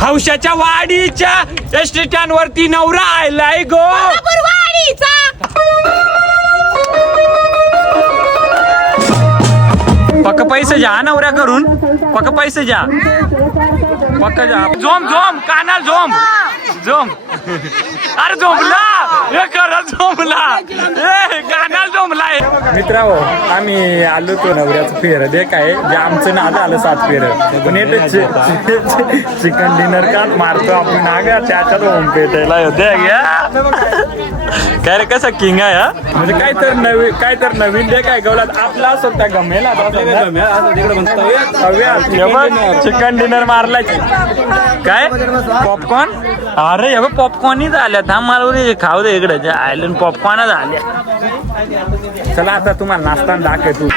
हौशाच्या वाडीच्या S T stand वरती नवरा आलाय गो. पक्क पैसे जा नवऱ्या करून, पक्क पैसे जा, पक्क जा. झोम झोम काना झोम झोम. अरे झोमला हे खरं झोमला, काना झोमलाय. मित्रांनो आम्ही आलो तो नवऱ्याचं फेर दे काय जे आमचं नाद आलं 7 फेर पण येते चिकन डिनर का मारतो आपण नागा त्याच्यात होम पेटायला होते काय रे कसं किंग आहे म्हणजे काय तर नवीन दे काय गवलात आपला स्वतः गमेला चिकन डिनर मारलाय काय पॉपकॉर्न. अरे हे पॉपकॉर्नच आल्या थांब मला खाऊ दे इकडे आयलंड पॉपकॉर्नच आल्या. चला आता तुम्हाला नाश्ता दाखव तू.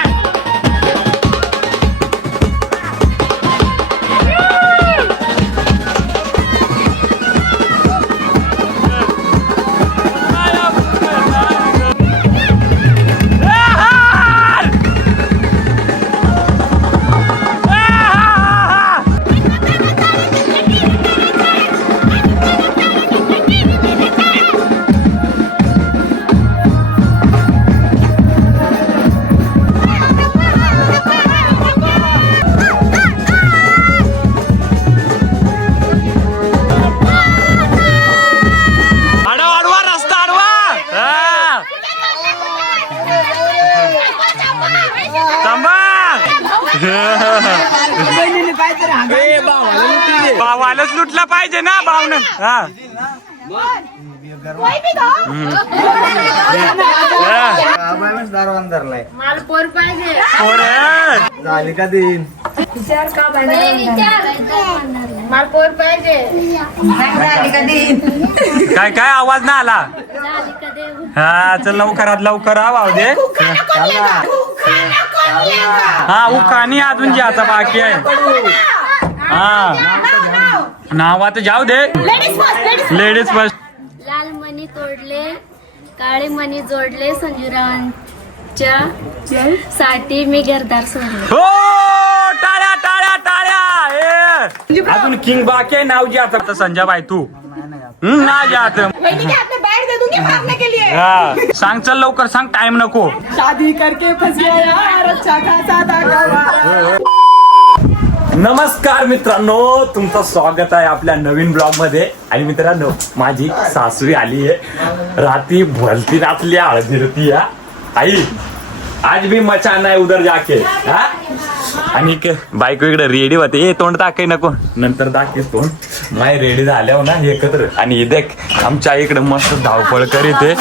भावालाच लुटला पाहिजे ना भावनं. हा झाली का दिन काय काय आवाज ना आला. हा चल लवकर आवाज दे. हा उखाणी अजून ज्याचा बाकी आहे. हा नावात जाऊ दे लेडीज फर्स्ट. लाल मणी तोडले काळे मणी जोडले संजूरावांच्या साठी मी घरदार सोडले. हो टाळ्या टाळ्या टाळ्या. अजून किंग बाकी आहे नाव ज्याचं संजयबाई तू ना जात. सांग चल लवकर सांग टाइम नको. शादी करके फस गया यार अच्छा खासा दाखवा. नमस्कार मित्रांनो तुमचं स्वागत आहे आपल्या नवीन ब्लॉग मध्ये. आणि मित्रांनो माझी सासवी आली आहे रात्री भलती रातली हळदी या आई आज भी मचान आहे उधर जाके. हा आणि बायको इकडे रेडी होते. तोंड दाखय नको नंतर दाखव तोंड. माय रेडी झाल्यावर ना एकत्र. आणि देख आमच्या इकडे मस्त धावपळ करीत आहे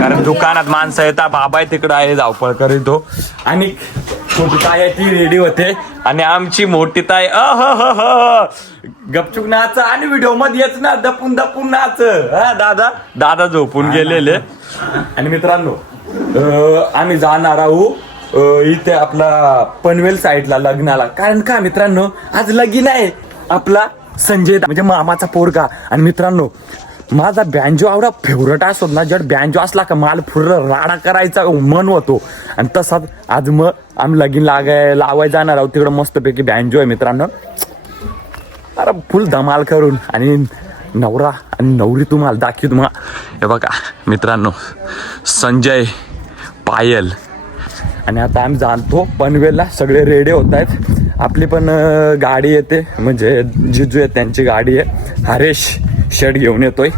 कारण दुकानात माणसं येतात. बाबा तिकडे आहे धावपळ करीतो. आणि छोटी ताई आहे ती रेडी होते आणि आमची मोठी ताई गपचूक नाच आणि व्हिडिओ मध्ये येच ना दपून नाच. हा दादा झोपून गेलेले. आणि मित्रांनो आम्ही जाणार आहोत इथे आपला पनवेल साईडला लग्नाला. कारण का मित्रांनो आज लगीन आहे आपला संजय म्हणजे मामाचा पोरगा. आणि मित्रांनो माझा बँजो आवडा फेवरेट असतो ना. जर बँजो असला का माल फुर्र राडा करायचा मन होतो. आणि तसाच आज मग आम्ही लगीन लावायला जाणार आहोत तिकडं मस्तपैकी बँजो आहे मित्रांनो. अरे फुल धमाल करून. आणि नवरा आणि नवरी तुम्हाला दाखवतो मग. हे बघा मित्रांनो संजय पायल. आणि आता आम्ही जाणतो पनवेलला सगळे रेडी होत आहेत. आपली पण गाडी येते म्हणजे जिजू आहे त्यांची गाडी आहे. हरेश शर्ट घेऊन येतोय.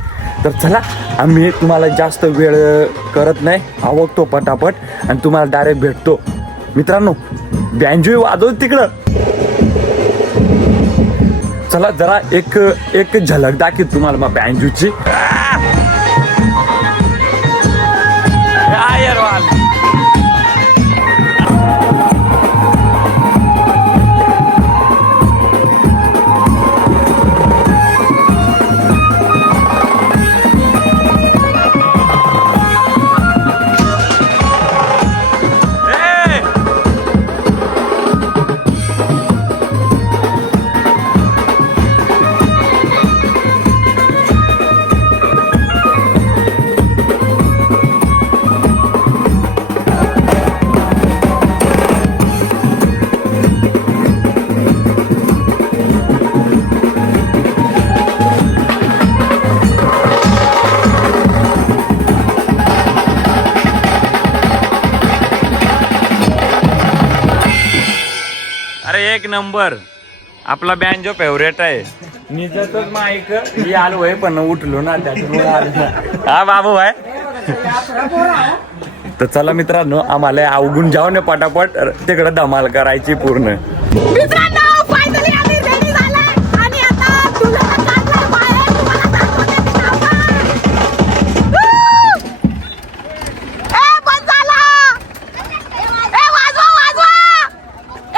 तर चला आम्ही तुम्हाला जास्त वेळ करत नाही आवडतो पटापट आणि तुम्हाला डायरेक्ट भेटतो. मित्रांनो बँजो वाजव तिकडं. चला जरा एक झलक दाखव तुम्हाला मग बँजूची. नंबर आपला बँजो फेवरेट आहे. निजतच माईक ही आलो आहे पण उठलो ना त्याच्यामुळे आलो. हा बाबू आहे. तर चला मित्रांनो आम्हाला अवगुण जाऊन पटापट तिकडे धमाल करायची पूर्ण. मित्रांनो फायनली आम्ही रेडी झालोय आणि आता दुल्हन काढलाय बाहेर. तुम्हाला दाखवते मी धावपळ. ए बंद झाला. ए वाजवा वाजवा.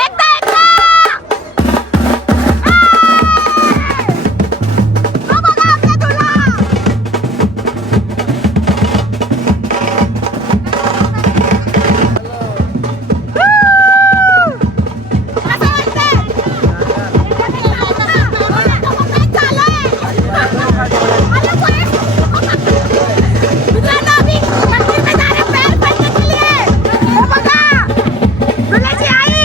एकदा तो बघा आपला दुल्हा. कसं वाटतंय? मित्रांनो आम्ही मंदिर में जा रहे हैं पैर पड़ने के लिए. हे बघा दुल्ह्याची आई.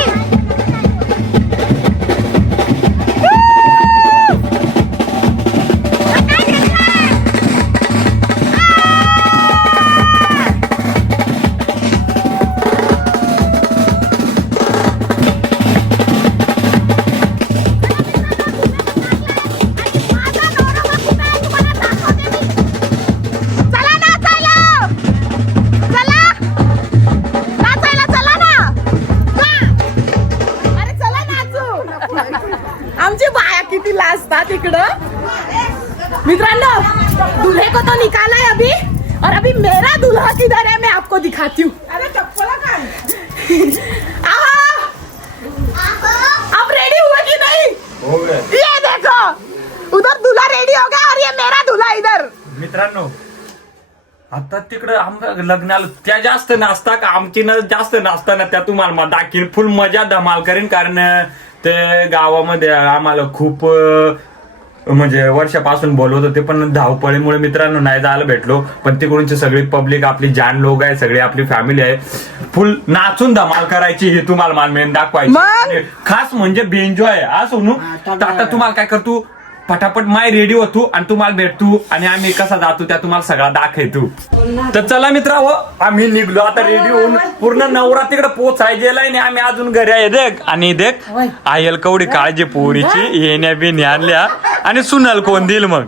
काय घेतलंय? माझा नवरा बघू काय तुम्हाला दाखवते मी. चला नाचायला. चला नाचायला चला ना. अरे चला नाचू. आमची बाया किती लाजतात इकडं. मित्रांनो दूल्हे को तो निकाला है अभी और अभी मेरा दूल्हा किधर है मैं आपको दिखाती हूँ. अरे चप्पला काय. आप रेडी हुए कि नहीं? ये देखो उधर दूल्हा रेडी हो गया और ये मेरा दूल्हा इधर. मित्रांनो आता तिकडं आमच्या लग्नाला त्या जास्त नाचता का आमची न जास्त नाचता ना त्या तुम्हाला दाखील फुल मजा धमाल करीन. कारण ते गावामध्ये आम्हाला खूप म्हणजे वर्षापासून बोलवत होते पण धावपळीमुळे मित्रांनो नाही जायला भेटलो. पण तिकडूनची सगळी पब्लिक आपली जान लोक आहे सगळी आपली फॅमिली आहे. फुल नाचून धमाल करायची ही तुम्हाला मानमेन दाखवायची. मग? आणि खास म्हणजे बेंजो आहे हा सोनू. तर आता तुम्हाला काय करतो पटापट माय रेडी होतो आणि तुम्हाला भेटतो आणि आम्ही कसा जातो त्या तुम्हाला सगळा दाखवतो. तर चला मित्रांनो आम्ही निघलो आता रेडी होऊन. पूर्ण नवरा तिकडे पोचायला आणि आम्ही अजून घरी आहे. देख आणि देख आयल कवडी काळजी पोरीची येण्या बिन्या आणल्या आणि सुनल कोण देईल मग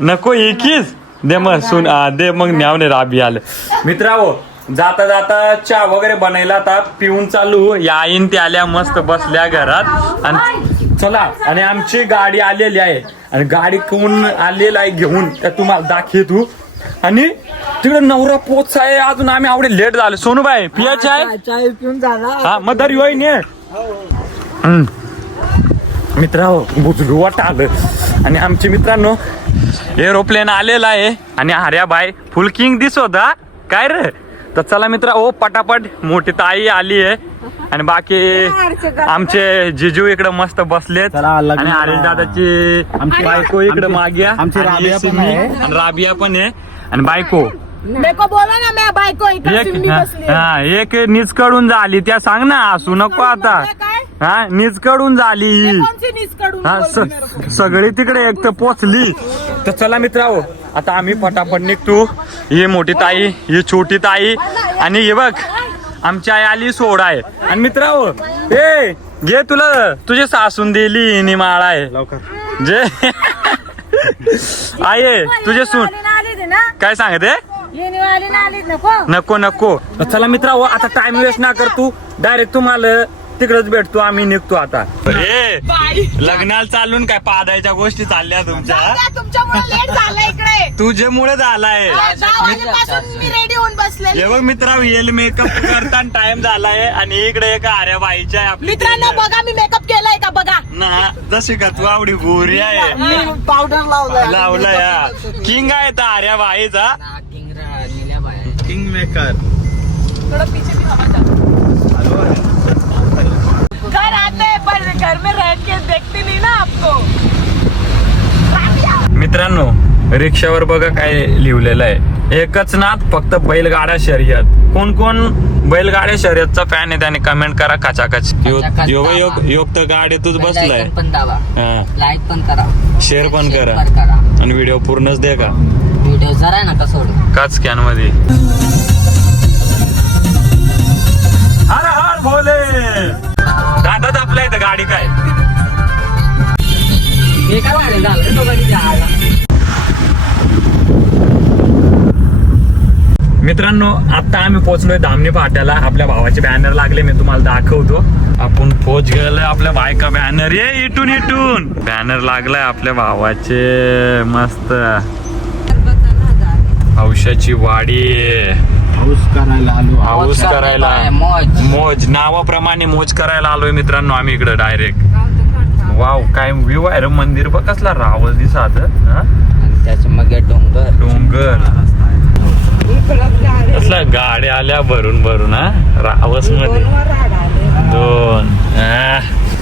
नको एकीच दे मग सुन दे मग न्यावणे राबी आलं. मित्रांनो जाता जाता चहा वगैरे बनायला आता पिऊन चालू. या आईन त्या आल्या मस्त बसल्या घरात आणि चला आणि आमची गाडी आलेली आहे आणि गाडी कोण आलेला आहे घेऊन त्या तुम्हाला दाखवतो. आणि तिकडे नवरा पोच आहे अजून आम्ही आवडे लेट झाले. सोनूबाई पियाची आहे चाय पिऊन झाला. हा मदर योय ने मित्रांनो बुजलू वाट आलं आणि आमचे मित्रांनो एरोप्लेन आलेला आहे आणि हर्याबाई फुल किंग दिसत होता काय रे. तर चला मित्रा ओ पटापट मोठी ताई आली आहे आणि बाकी आमचे जिजू इकडे मस्त बसलेत आणि हरीश दादाची आमची बायको इकडे माग्या आमची राबिया पण आहे. आणि राबिया पण आहे आणि बायको मेको बोला ना मैं बायको इकडे सिम्मी बसली आहे. एक निचकडून झाली त्या सांग ना असू नको आता. हा निचकडून झाली कोणची निसकडून हा बोलली मेरे को? सगळी तिकडे एक तर पोचली. तर चला मित्रांनो आता आम्ही पटापट निघतो. ही मोठी ताई ही छोटी ताई आणि हे बघ आमची आई आली सोडा आहे. आणि मित्रांनो ए घे तुला तुझी सासून दिली निमाळा आहे जे आहे तुझे सून काय सांगते नको नको. चला मित्रांनो आता टाइम वेस्ट ना करतो डायरेक्ट तुम्हाला तिकडेच भेटतो. आम्ही निघतो आता. लग्नाला चालून काय पादायच्या गोष्टी चालल्या तुमच्या तुमच्यामुळे लेट झालं इकडे. तुझ्यामुळे झालाय. 10 वाजेपासून मी रेडी होऊन बसले. हे बघ मित्रांनो येल मेकअप करताना टाइम झालाय आणि इकडे एका आर्या बाईच्या आहे आपली. मित्रांनो बघा मी मेकअप केलाय का बघा. ना जशी का तू आवडी गोरी आहे पावडर लावलाय हा. किंग आहे तर आर्या बाईचा किंग मेकर. घर आते हैं पर घर में रह के देखते नहीं ना आपको. मित्रांनो रिक्षावर बघा काय लिहिलेलं आहे. एकच नाद फक्त बैलगाड्या शर्यत. कोण कोण बैलगाड्या शर्यतचा फॅन आहे त्याने कमेंट करा काचाकाच. योग तर गाडीतच बसलाय. लाईक पण करा शेअर पण करा करा आणि व्हिडिओ पूर्णच दे का व्हिडिओ जरा नका सोडू. काच कॅन मध्ये हर हर भोले. दादाच आपल्या बसलाय तर गाडी काय हे काय व्हायरल झालं रे तो गाडी जायला. मित्रांनो आता आम्ही पोहोचलोय धामणी फाट्याला. आपल्या भावाचे बॅनर लागले, मी तुम्हाला दाखवतो. आपण पोच गेलोय आपल्या बायका बॅनर ये इटून बॅनर लागलाय आपल्या भावाचे मस्त. हौशाची वाडी हाऊस करायला मोज नावाप्रमाणे मोज करायला आलोय मित्रांनो आम्ही इकडे डायरेक्ट. वाव काय व्ह्यू आहे रे. मंदिर बघ कसला रावस दिसत. आणि त्याच्या मग डोंगर कसला गाड्या आल्या भरून हा रावस मध्ये दोन.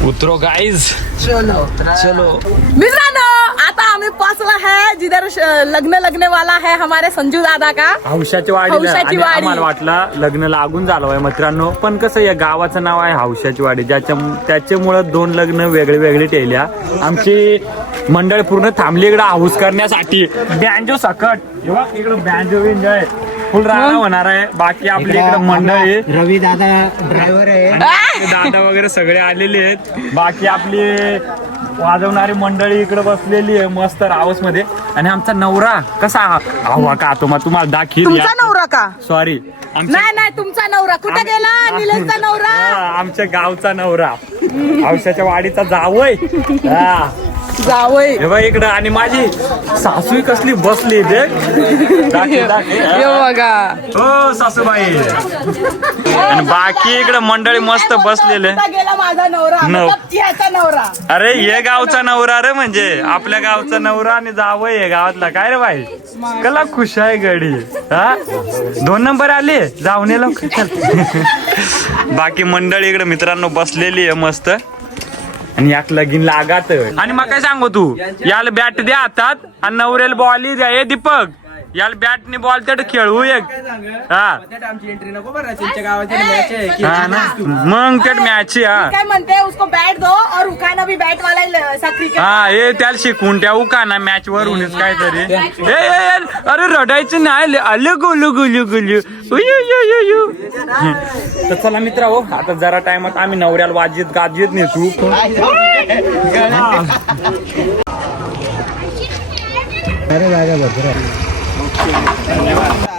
उतरो गाईज चलो. मित्रांनो आता आम्ही पोहोचला है जिधर लग्न वाला है हमारे संजू दादा का. हौशाची वाडी. हौशाची वाडी. आम्हाला वाटलं लग्न लागून झालं आहे मित्रांनो, पण कसं या गावाचं नाव आहे हौशाची वाडी, त्याच्यामुळे 2 लग्न वेगळे वेगळे ठेवल्या. आमची मंडळ पूर्ण थांबली इकडे हाऊस करण्यासाठी. बँजो सकट इकडे बँजो एन्जॉय फुल राहणार होणार आहे. बाकी आपली इकडे मंडळी रवी दादा ड्रायव्हर आहे. दादा वगैरे सगळे आलेले आहेत. बाकी आपली वाजवणारी मंडळी इकडे बसलेली आहे मस्त रावस मध्ये. आणि आमचा नवरा कसा हवा का तुम्हाला दाखील. तुमचा नवरा का. सॉरी नाही तुमचा नवरा कुठे गेला. निलेशचा नवरा. आमच्या गावचा नवरा हौशाच्या वाडीचा जावय. जावई हे बघ इकडं. आणि माझी सासू कसली बसली ते बघा. हो सासूबाई. आणि बाकी इकडे मंडळी मस्त बसलेले. कुठे गेला माझा नवरा. मतलब याचा नवरा. अरे हे गावचा नवरा रे, म्हणजे आपल्या गावचा नवरा आणि जावई आहे गावातला. काय रे बाई कला खुश आहे गडी. 2 नंबर आले जाऊन लवकर. बाकी मंडळी इकडे मित्रांनो बसलेली आहे मस्त. आणि याक लगीन लागात. आणि मग काय सांगू तू याला बॅट द्या हातात आणि नवऱ्याला बॉल द्या. हे दीपक याला बॅटने बॉल तेवढं खेळवू एक. मग तेवढ मॅच काय म्हणते उसको बैट दो और उखाना भी बैट वाला ऐसा क्रिकेट. हे त्याला शिकवून ठेवू का ना मॅच वरूनच काहीतरी. अरे रडायचं नाही आलं गोलू गोलू गोलू. तर चला मित्र हो आता जरा टाइमात आम्ही नवऱ्याला वाजीत गाजीत नेतो.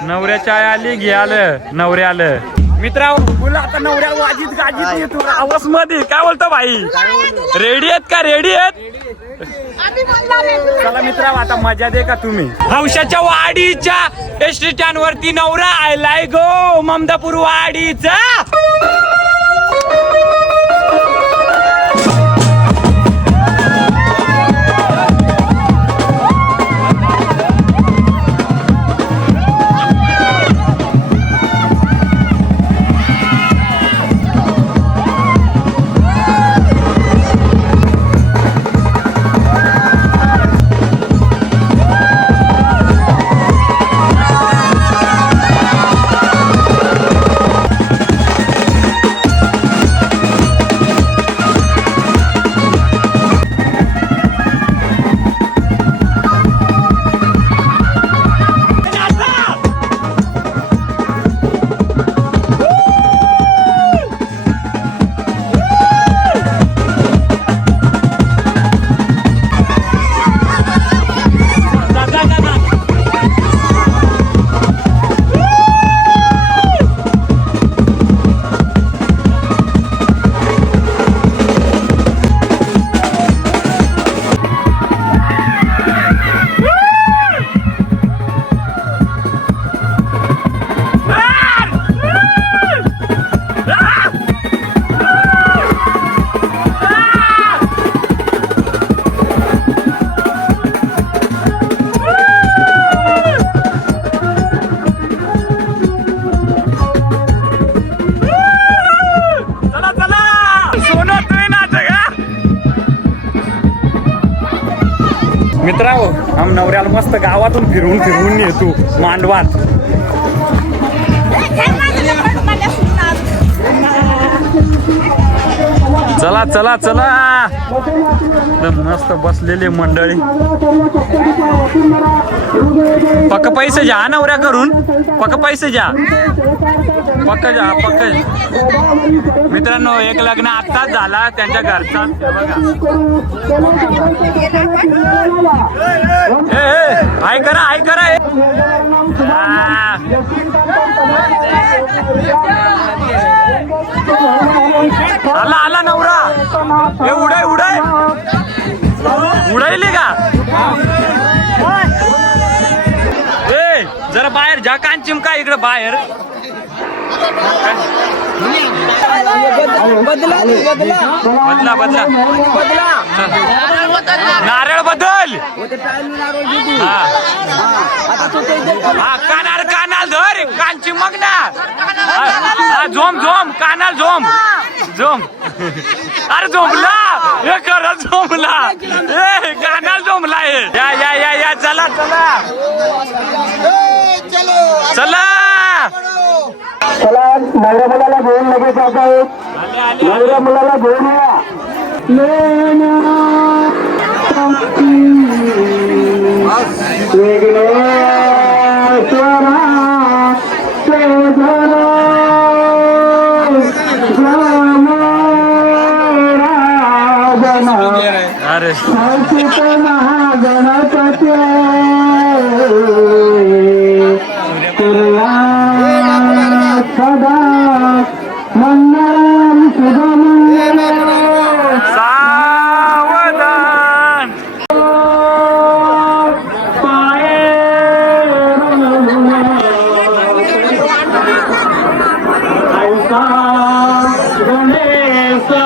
नवऱ्याच्या आली घ्याल नवऱ्याला. मित्रा बोला आता नवऱ्या वाजीत गाजीत येतो आवाज मध्ये. काय बोलतो भाई रेडी आहेत का. रेडी आहेत. चला मित्रा आता मजा दे का तुम्ही. हौशाच्या वाडीच्या एसटी स्टँड वरती नवरा आलाय गो ममदापूर वाडीचा. मित्रांनो आम नवऱ्याला मस्त गावातून फिरवून येतो मांडवात. चला चला चला एकदम मस्त बसलेली मंडळी. पक्क पैसे घ्या नवऱ्या करून, पक्क पैसे घ्या, पक्क घ्या, पक्क. मित्रांनो एक लग्न आत्ताच झाला त्यांच्या घरचा बघा. हाय करा, हाय करा. आला आला नवरा. हे उडाय उडाय उडायले का? ए जरा बाहेर जा, कान चिमका इकडे बाहेर. बदला बदला नारळ बदल. हा कानाल कानाल धर, कान चिमक ना. Zone zone कानाल zone zone. अरे झोमला हे खरंच झोमला. ए कानाल झोमला हे. या या या या चला चला चला. चला नवऱ्या मुलाला घेऊन लगेच जात आहेत. नवऱ्या मुलाला घेऊन या. अरे सदा मंगळम शुभमंगल. सावधान. ऐसा गणेश तो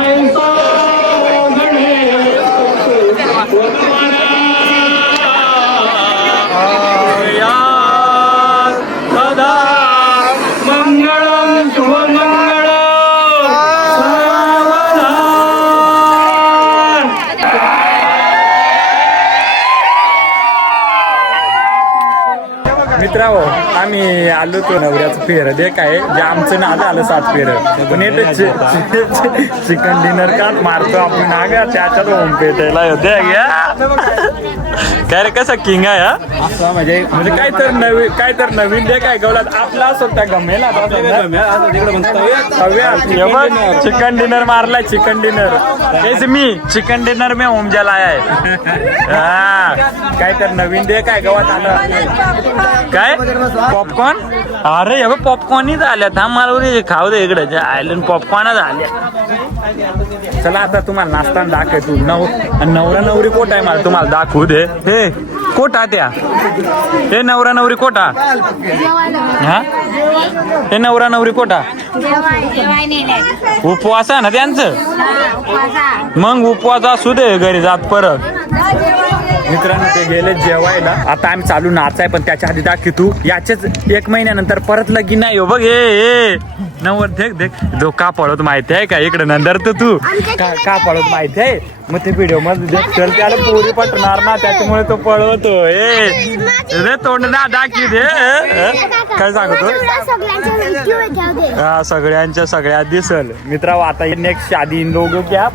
ऐसा सदा मंगळम शुभमंगळ. मित्रांनो आम्ही आलो तो नवऱ्याचं फेर दे काय जे आमचं नाद आलं 7 फेर. पण येते चिकन डिनर का मारतो आपण ना गा त्याच्यात होम पेटायला होते घ्या. काय रे कसं किंग आहे हा? म्हणजे काय तर नवीन दे काय गवलात आपला असो त्या गमेला चिकन डिनर मारलाय. चिकन डिनर तेच मी चिकन डिनर में होम जलाय आहे. हा काय तर नवीन दे काय गवत आलं काय पॉपकॉर्न. अरे हे पॉपकॉर्नही झाल्या. थांब मला खाऊ दे इकडे आयलंड पॉपकॉर्न झाल्या. चला आता तुम्हाला नाश्ता दाखवतो. नवरा नवरी कोट आहे मला तुम्हाला दाखवू दे. हे कोटा त्या हे नवरा नवरी कोटा. हा हे नवरा नवरी कोटा. उपवास आहे ना त्यांचं. मग उपवास असू दे घरी जात परत. मित्रांनो ते गेले जेवायला. आता आम्ही चालू नाचाय पण त्याच्या आधी दाखव तू याच्याच 1 महिन्यानंतर परत लगीन नाही हो बघ. हे नवर देख देख जो का पळत माहिती आहे का इकडे नंतर तू का पळत माहिती आहे. मग ते व्हिडिओ मध्ये देख चल त्याला पोरी पटणार ना त्याच्यामुळे तो पळवतो. हे तोंड ना दाखी दे. काय सांगतो हा सगळ्यांच्या सगळ्यात दिसल. मित्रांनो आता नेक्स्ट शादी इन लोगों क्या.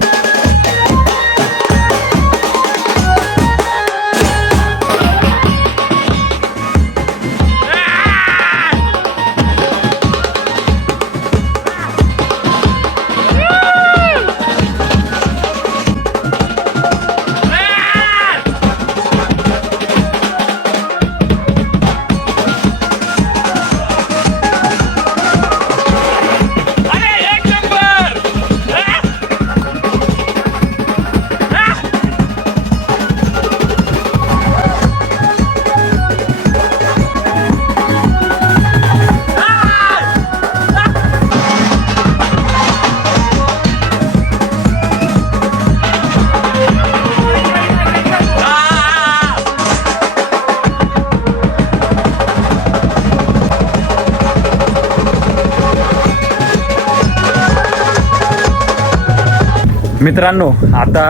मित्रांनो आता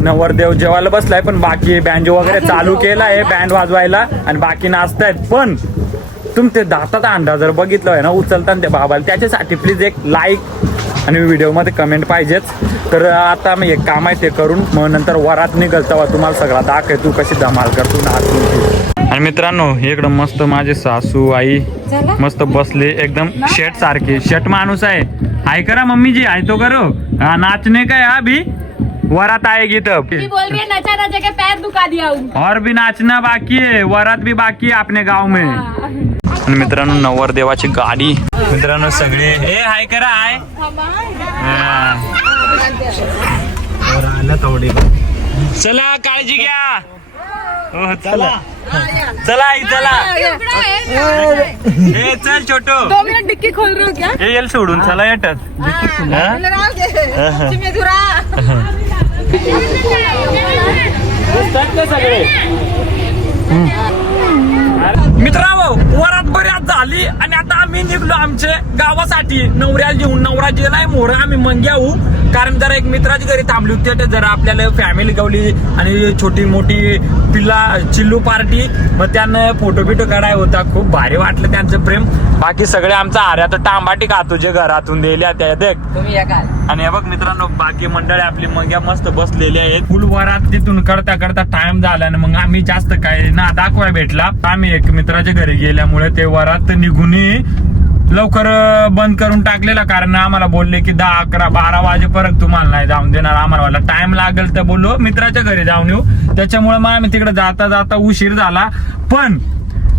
नवरदेव जेवायला बसलाय पण बाकी बँजो वगैरे चालू केला आहे बँड वाजवायला आणि बाकी नाचतायत. पण तुमचे दाताचा अंडा जर बघितलं आहे ना उचलताना त्या बाबाला, त्याच्यासाठी प्लीज एक लाईक आणि व्हिडिओमध्ये कमेंट पाहिजेच. तर आता मी एक काम आहे ते करून मग नंतर वरात निघल तेव्हा तुम्हाला सगळा दाखव तू कशी धमाल करतो नाचून. आणि मित्रांनो इकडं मस्त माझे सासू आई मस्त बसले एकदम शेट सारखे. शेट माणूस आहे करा मम्मी जी आहे तो करो. नाचने का है अभी वरात आएगी तब. बोल रही है नचा नचा के पैर दुखा दिया उनको. और भी नाचना बाकी है, वरात भी बाकी है अपने गाव में. आणि मित्रांनो नवर देवाची गाडी मित्रांनो सगळे हाय करा हाय. चला काळजी घ्या. चला चला आई चला. चल छोटो 2 मिनट डिक्की खोल रहे हो क्या? हे येल सोडून चला येतात. मित्रांनो वरात बऱ्याच झाली आणि आता आम्ही निघलो आमच्या गावासाठी. नवऱ्याला घेऊन नवरा गेलाय मोर आम्ही मंग्याहू. कारण जरा एक मित्राची घरी थांबली होती, जरा आपल्याला फॅमिली गावली आणि छोटी मोठी पिल्ला चिल्लू पार्टी. मग त्यानं फोटो बिटो काढाय होता. खूप भारी वाटलं त्यांचं प्रेम. बाकी सगळे आमचा आर्यात टांबाटी का तुझे घरातून दिल्या त्या देख तुम्ही या काय आणि हे बघ मित्रांनो बाकी मंडळी आपली मंग्या मस्त बसलेली आहेत. फुल वरात तिथून करता करता टाइम झाला आणि मग आम्ही जास्त काय ना दाखवाय भेटला. आम्ही एक मित्राच्या घरी गेल्यामुळे ते वरात निघून लवकर बंद करून टाकलेला. कारण आम्हाला बोलले की 10, 11, 12 वाजेपर्यंत तुम्हाला नाही जाऊन देणार. आम्हाला टाइम लागेल तर बोललो मित्राच्या घरी जाऊन येऊ. त्याच्यामुळे मग आम्ही तिकडे जाता जाता उशीर झाला. पण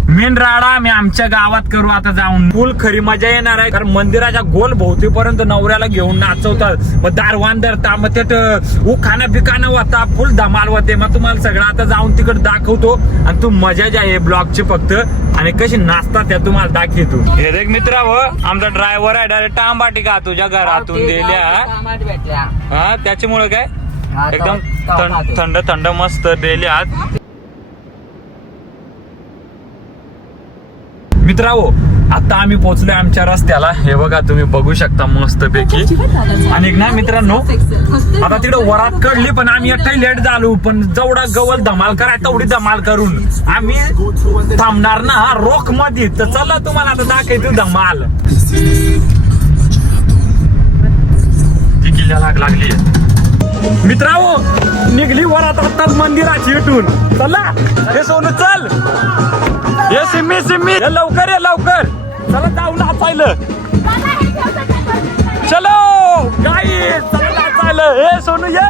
मेन राडा आम्ही आमच्या गावात करू आता जाऊन. फुल खरी मजा येणार आहे. कारण मंदिराच्या गोल भोवतीपर्यंत नवऱ्याला घेऊन नाचवतात. मग दारवान धरता मग त्यात खाणं पिकाणं होता. फुल धमाल होते. मग तुम्हाला सगळं आता जाऊन तिकडे दाखवतो आणि तू मजा जी आहे ब्लॉगची फक्त आणि कशी नाचतात त्या तुम्हाला दाखवतो. हे देख मित्र आमचा ड्रायव्हर आहे डायरेक्ट टांबाटी का तुझ्या घरातून दिल्या. हा त्याच्यामुळे काय एकदम थंड थंड मस्त दिल्यात. मित्रांनो आता आम्ही पोहोचलोय आमच्या रस्त्याला. हे बघा तुम्ही बघू शकता मस्त पैकी. आणि ना मित्रांनो आता तिकडे वरात कडली पण आम्ही एकटाही लेट झालो. पण जेवढा गवल धमाल कराय तेवढी धमाल करून आम्ही थांबणार ना रोख मध्ये. तर चला तुम्हाला आता दाखवतो धमाल. ती किल्ल्या लागली मित्रांनो. निघली वरात आता मंदिराची इथून. चला हे सोनू चल. ये सिम्मी सिम्मी ये लवकर चला जाऊ नाचायला. चलो गाई चला नाचायला. हे सोनू ये.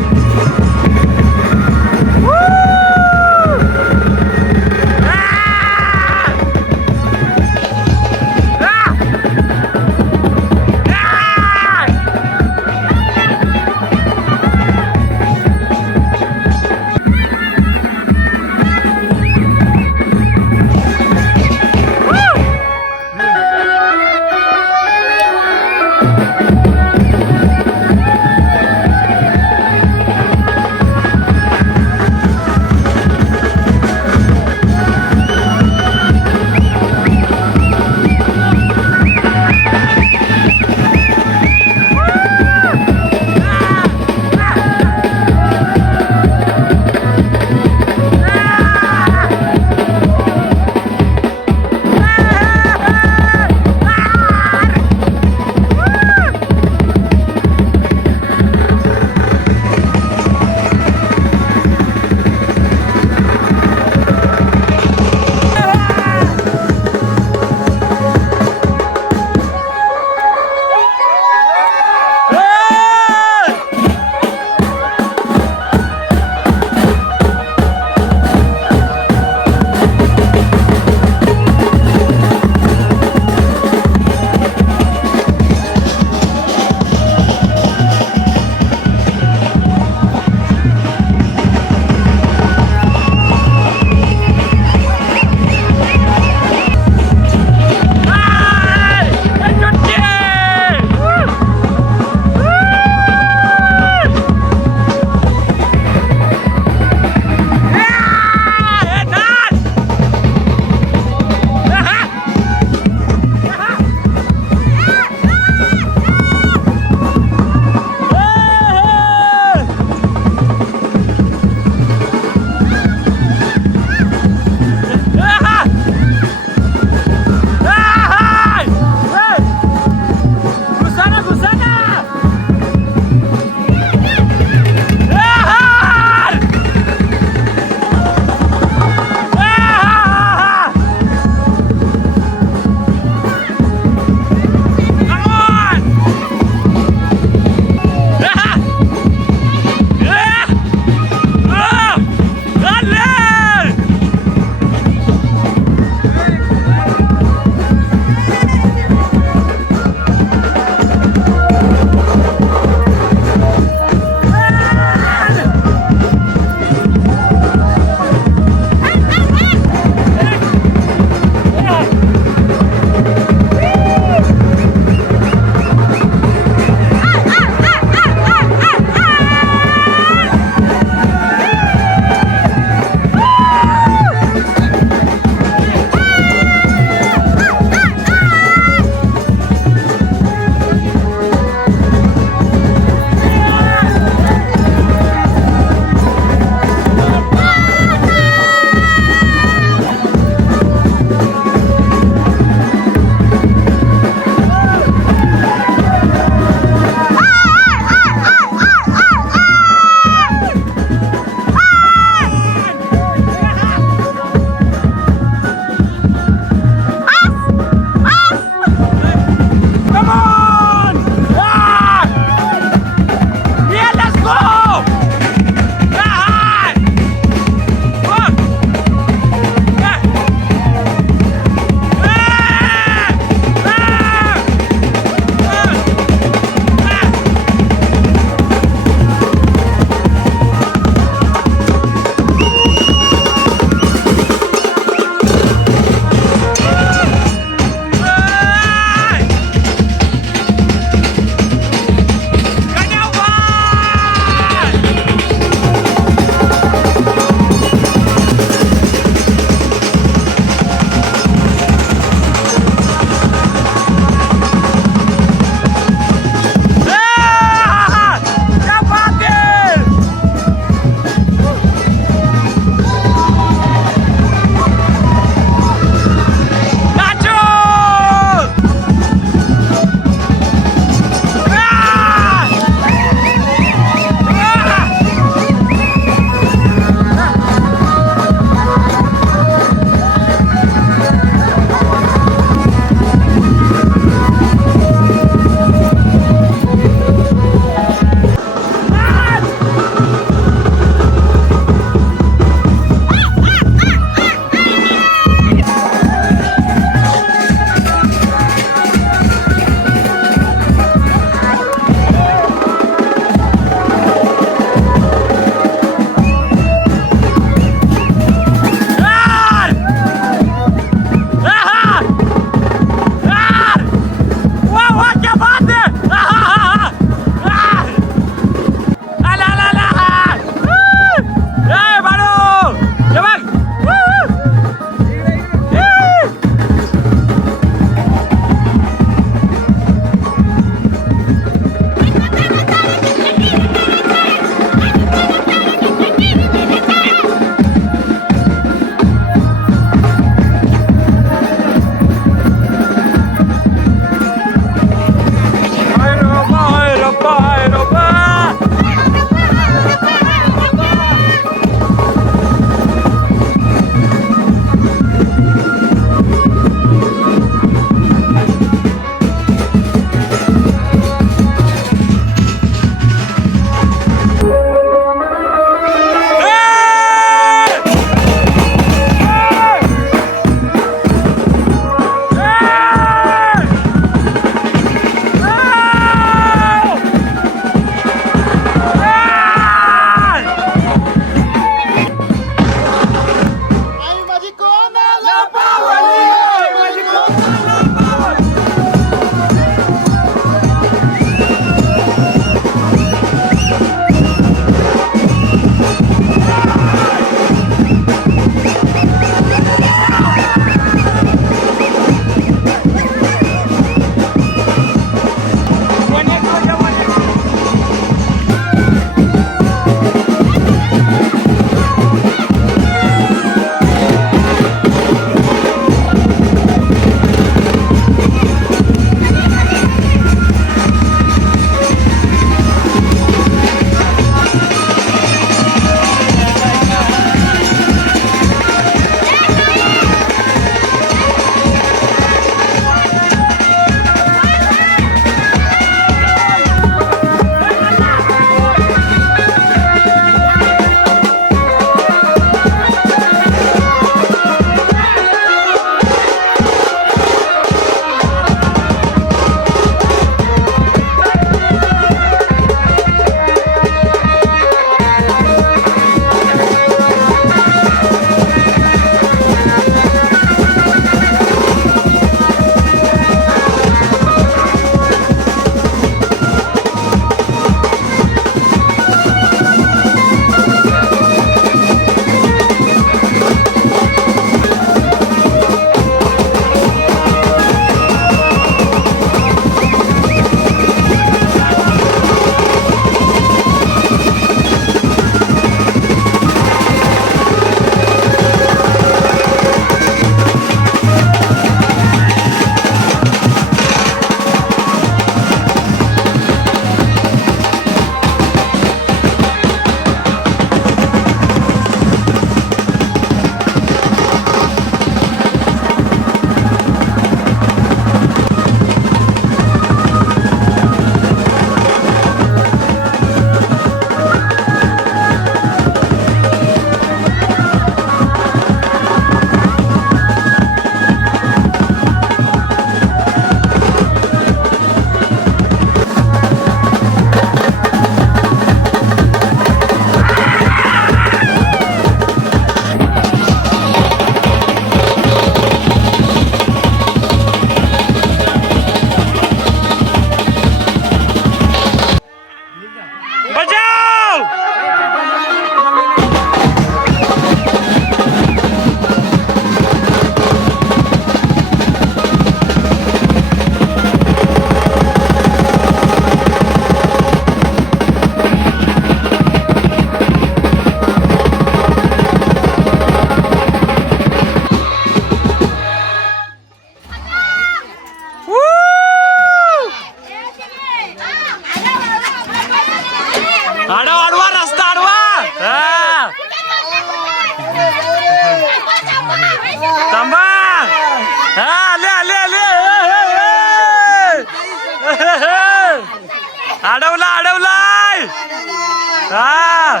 हा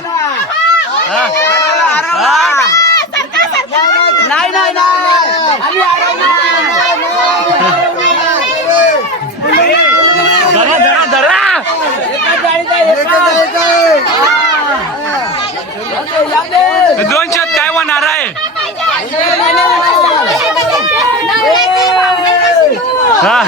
नाही नाही नाही धरा धरा धरा दोनशेत काय होणार आहे हा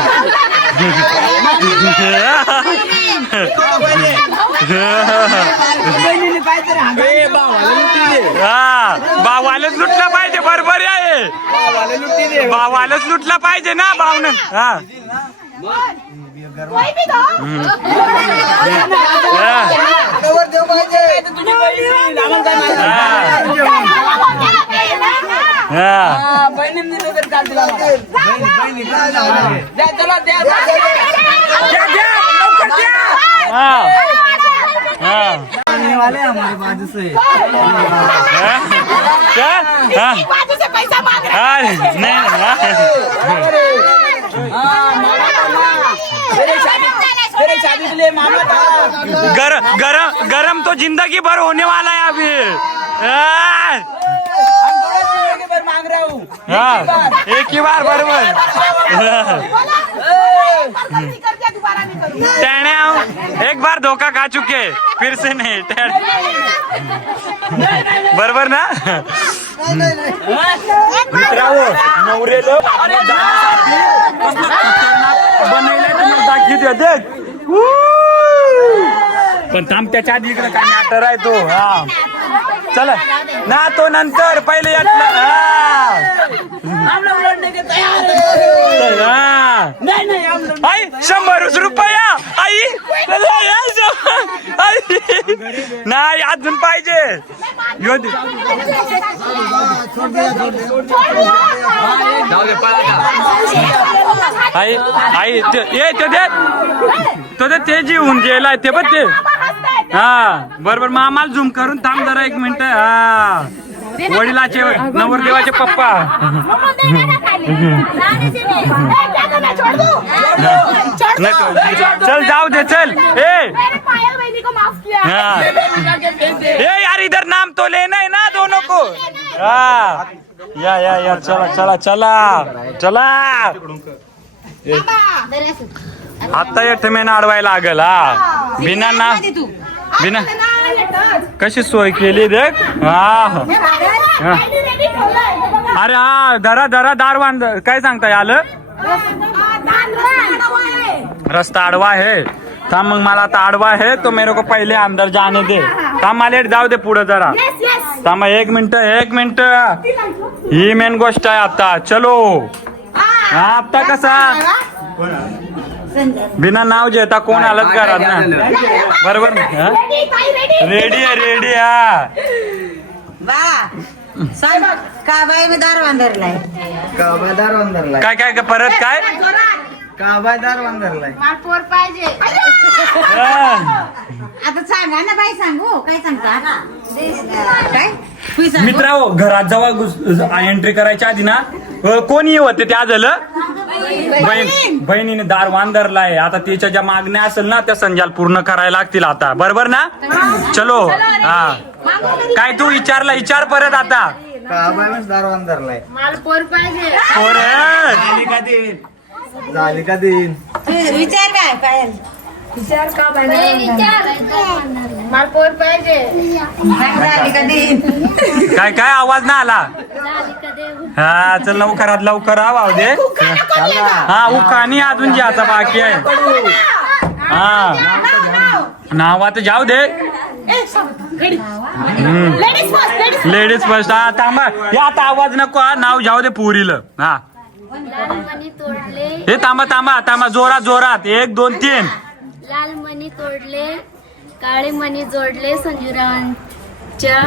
भावालाच लुटला पाहिजे बरोबर आहे भावालाच लुटला पाहिजे ना भावनं हा गरम तो जिंदगी भर होने वाला है अभी हाँ एक ही बार बरोबर एक बार धोखा खा चुके फिर से नहीं बरोबर ना मित्रांनो नवरेला बनवलंय दाखवते देख पण थांब त्याच्या आधी इकडे काय मॅटर आहे तो हा चला ना तो नंतर पहिले आई 100 रुपया आई नाही अजून पाहिजे आई आई ते जी होऊन गेलाय ते बघ ते हा बरोबर मग आम्हाला झूम करून थांब जरा 1 मिनिट हा वडिलाचे नवरदेवाचे पप्पा चल जाऊ दे चल ए यार इधर नाम तो लेना है ना दोनों को हाँ या चला चला चला चला आता येठमेन अडवायला लागल हा बिना ना बिना कशी सोय केली देख हा अरे हा धरा धरा दार बांध काय सांगताय आलं रस्ता आडवा है थांब मग मला आता आडवा है तो मेरे को पहिले अंदर जाने दे थांब मला जाऊ दे पुढे जरा थांब 1 मिनिट ही मेन गोष्ट आहे आता चलो हा आता कसा बिना नाव जेता कोण आलंच घरात ना बरोबर रेडी आहे हा काबाई में दार वंदरलाय काय काय परत काय काबादार वंदरलाय पोर पाहिजे आता सांगा ना बाई सांगू काय सांगता काय मित्रांनो घरात जेव्हा एंट्री करायच्या आधी ना कोणी होते त्या झालं बहिणीने दार वांदरलाय आता तिच्या ज्या मागण्या असेल ना त्या संजाल पूर्ण करायला लागतील आता बरोबर ना चलो हा काय तू विचार परत आता काबाई दार वंदरलाय मला पोर पाहिजे पोर झाली का दिन विचार काय पायल विचार का मला पोर पाहिजे झाली का दिन काय काय आवाज ना आला हा चल लवकर आवाज दे हा उखाणी अजून जी आता बाकी आहे हा नावात जाऊ दे लेडीज फर्स्ट हा थांबा हे आता आवाज नको हा नाव जाऊ दे पुरीला हा लाल मणी तोडले हे थांबा जोरात 1 2 3 लाल मणी तोडले काळे मणी जोडले संजूरावांच्या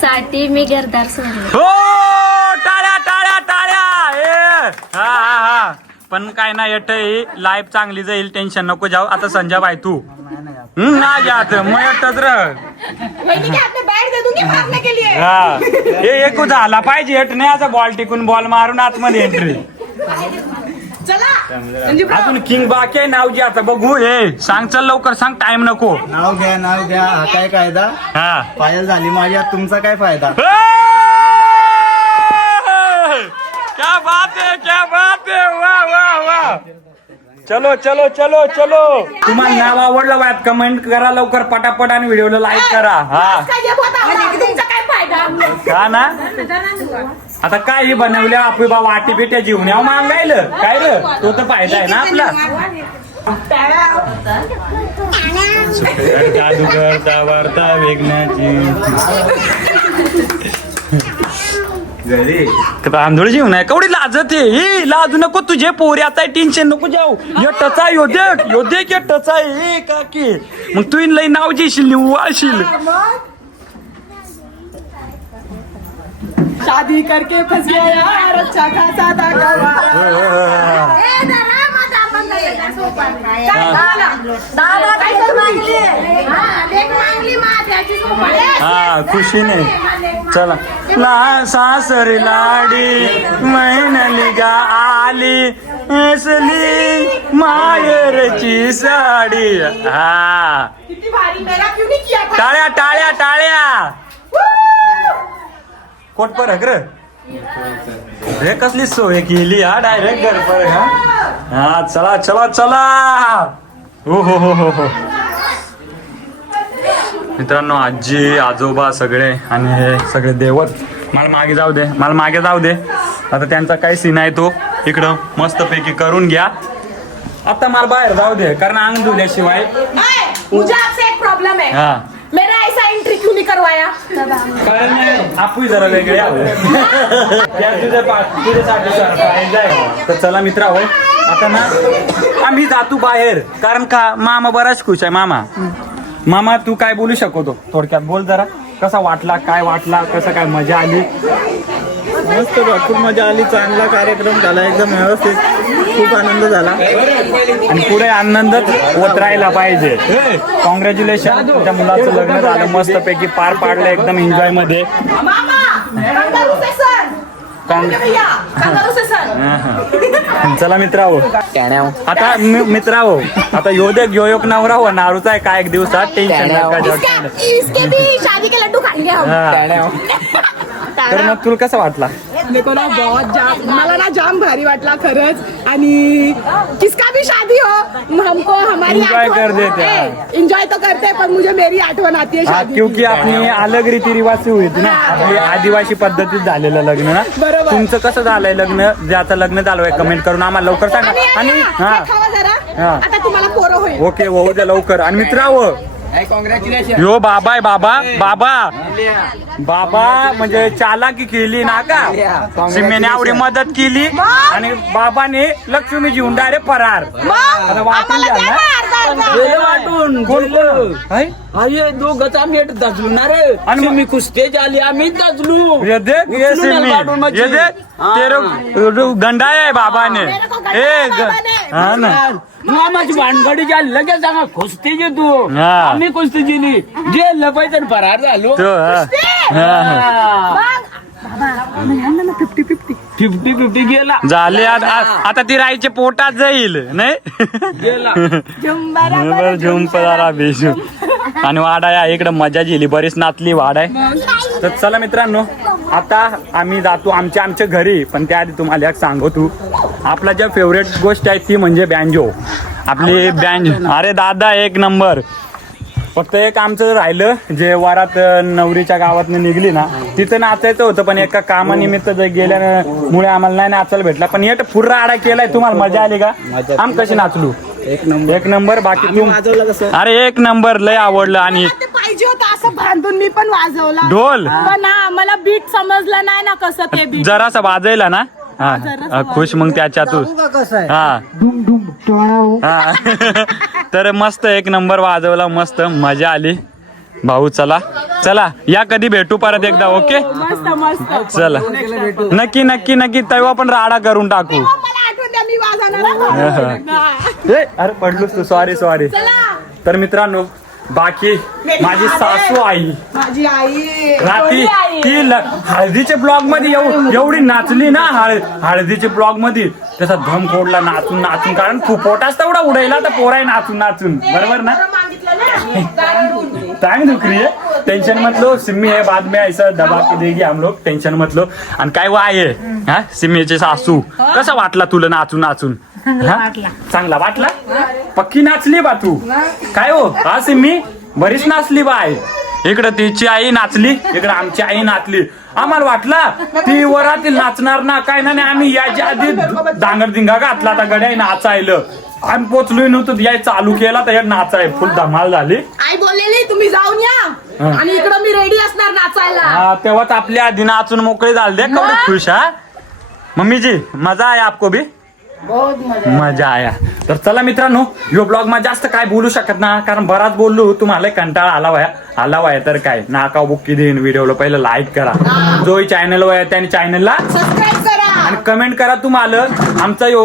साठी मी घरदार सोडले हो टाळ्या हा पण काय ना येत लाईफ चांगली जाईल टेन्शन नको जाऊ आता संजय बाई तू ना जात मग येतच हा हे एक झाला पाहिजे हेट नाही आता बॉल टिकून बॉल मारून आतमध्ये एंट्री चला म्हणजे अजून किंग बाकी आहे नावजी आता बघू हे सांग चल लवकर सांग टाइम नको नाव घ्या हा काय कायदा हा पायल झाली माझ्या तुमचा काय फायदा क्या बात है वाह वाह वाह चलो चलो चलो चलो तुम्हाला नाव आवडलं वाट कमेंट करा लवकर पटापट आणि व्हिडिओला लाईक करा हा काय तुमचा काय फायदा का ना आता काय हे बनवल्या आपली बा वाटी बिट्या जीवन यावं मागायलं काय रे तो तर फायदा आहे ना आपला जादूगरचा वार्ता वेगण्याची तांदूळ जीवन आहे कवडी लाजत हे लाजू नको तुझे पोरी आता टेन्शन नको जाऊ यो टचा योदे के टचा हे काकी मग तू लई नाव जेशील वाशील शादी करके फंस गया यार अच्छा खासा दागा हा खुशीने चला ला सासर लाडी मैनली गा आली असली मायरची साडी हा किती भारी मेरा क्यों नहीं किया था? टाळ्या टाळ्या टाळ्या कोट पर हकर हे कसली सोय केली हा डायरेक्ट घर पर हा चला चला चला हो मित्रांनो आजी आजोबा सगळे आणि हे सगळे देवत मला मागे जाऊ दे आता त्यांचा काय सीन आहे तो इकडं मस्तपैकी करून घ्या आता मला बाहेर जाऊ दे कारण अंग धुल्याशिवाय मुझे आपसे एक प्रॉब्लम है हा मेरा ऐसा एंट्री क्यों नहीं करवाया कारण नाही आपू जरा वेगळे तर चला मित्रा हो आता ना आम्ही जातो बाहेर कारण का मामा बराच खुश आहे मामा तू काय बोलू शकतो थोडक्यात बोल जरा कसा वाटला काय वाटला कसं काय मजा आली मस्त भरपूर मजा आली चांगला कार्यक्रम झाला एकदम व्यवस्थित खूप आनंद झाला आणि पुढे आनंदच होत राहिला पाहिजे कॉंग्रॅच्युलेशन तुमच्या मुलाचं लग्न झालं मस्तपैकी पार पाडलं एकदम एन्जॉय मध्ये मामा कंगारू से सर भैया कंगारू से सर चला मित्रांनो आता मित्रांनो आता यो एक नवरा हो नारूचा आहे काय एक दिवसात टेन्शन इसके भी शादी के लड्डू खाएंगे हम तर मग तुला कसं वाटला देखो ना बहुत जाम मला ना जाम भारी वाटला खरंच आणि किसका भी शादी हो हमको हमारी Enjoy कर देते हैं. एंजॉय तो करते हैं, पर मुझे मेरी आठवण आती है हा शादी क्योंकि आपली अलग रीतिरिवाज से हुई थी ना आपली आदिवासी पद्धतीत झालेलं लग्न ना बरोबर. तुमचं कसं झालंय लग्न ज्याचं लग्न झालंय कमेंट करून आम्हाला लवकर सांगा आणि हा खावा जरा हा. आता तुम्हाला पोरं होईल ओके होऊ द्या लवकर आणि मित्रांनो यो बाबा आहे बाबा म्हणजे चालाकी केली ना का सिमेने आवडी मदत केली आणि बाबाने लक्ष्मी जीवन डायरेक्ट फरार आता वाटून द्या ना वाटून हाय? दोघच आम्ही दचलू ना रे आणि मी कुस्तेच आली आम्ही दचलू ये देख ये सिमी ये देख तेरे गंडा आहे बाबाने हा ना मामाची भानगडी झाली लगेच सांगा कुस्ती जे तू हा. आम्ही कुस्ती जिली जे लपायचं आणि फरार झालो तो फिफ्टी फिफ्टी गेला झाले आता ती राईच्या पोटात जाईल नाही गेला झुंपदारा बेशू आणि वाडा या इकडे मजा झाली बरीच नाचली वाडा आहे तर चला मित्रांनो आता आम्ही जातो आमच्या घरी पण त्याआधी तुम्हाला एक सांगतो आपला ज्या फेवरेट गोष्ट आहे ती म्हणजे बँजो आपली बँजो अरे दादा एक नंबर फक्त एक आमचं राहिलं जे वरात नवरीच्या गावातनं निघली ना तिथं नाचायचं होतं पण एका कामानिमित्त गेल्यामुळे आम्हाला नाही नाचायला भेटला पण येत पुरा आडा केलाय तुम्हाला मजा आली का आम कशी नाचलो एक नंबर बाकी तू अरे एक नंबर लय आवडलं आणि ते पाहिजे होतं असं बांधून मी पण वाजवला ढोल पण ना मला बीट समजलं नाही ना कसं ते बीट जरासा वाजायला ना हा खुश मग त्याच्यातून हा तर मस्त एक नंबर वाजवला मस्त मजा आली भाऊ चला या कधी भेटू परत एकदा ओके मस्त मस्त चला नक्की तेव्हा पण राडा करून टाकू मला आठवण द्या मी वाजवणार अरे पडलोस तू सॉरी चला तर मित्रांनो बाकी माझी सासू आई माझी आई रात्री दोन्ही आई. ती हळदीच्या ब्लॉग मध्ये एवढी नाचली ना हळदीच्या ब्लॉग मध्ये त्याचा धम फोडला नाचून नाचून, कारण फुफोटाच तेवढा उडायला तर पोराय नाचून नाचून, बरोबर ना. मागितलं ना दारू. टाइम दुख रही है, टेंशन मत लो, सिम्मी है बाद में ऐसा दबा के देगी हम लोग, टेंशन मत लो. आणि काय वाय आहे हा सिम्मीचे सासू, कसा वाटला तुला नाचून नाचून? हा? चांगला वाटला? पक्की नाचली बा तू काय हो? हा सिम्मी बरीच नाचली बाय. इकडं तिची आई नाचली, इकडं आमची आई नाचली. आम्हाला वाटला ती वरातील नाचणार ना काय ना, आम्ही याच्या आधी डांगरदिंगा घातला आता गड्या नाचायला. आम्ही पोचलोय नव्हतं, याय चालू केला तर नाचाय फुल धमाल झाली. आई बोललेली तुम्ही जाऊन या आणि इकडं मी रेडी असणार नाचायला. हा तेव्हाच आपल्या आधी नाचून मोकळे झाले. दे केवढे खुश. हा मम्मी जी मजा आहे आपको भी? मजा आया. तर चला मित्रांनो, यो ब्लॉग मध्ये जास्त काय बोलू शकत ना, कारण बराच बोललो, तुम्हाला कंटाळा आला वाया तर काय नाका बुक्की देईन. व्हिडिओला पहिलं लाईक करा, जो चॅनल वाया त्याने चॅनलला सबस्क्राईब करा आणि कमेंट करा तुम्हाला आमचा यो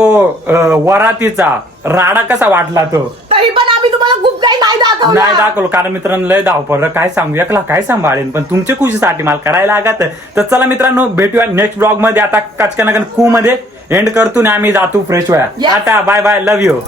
वरातीचा राडा कसा वाटला तो. तरी पण आम्ही तुम्हाला खूप काही नाही नाही दाखवलं, कारण मित्रांनो लय धावपळ काय सांगू, एकला काय सांभाळेन, पण तुमच्या खुशीसाठी मला करायला लागत. तर चला मित्रांनो, भेटूया नेक्स्ट ब्लॉग मध्ये. आता कचकनकन कू मध्ये एंड करतो ना, आम्ही जातो फ्रेश व्हाया. Yes. आता बाय बाय, लव्ह यू.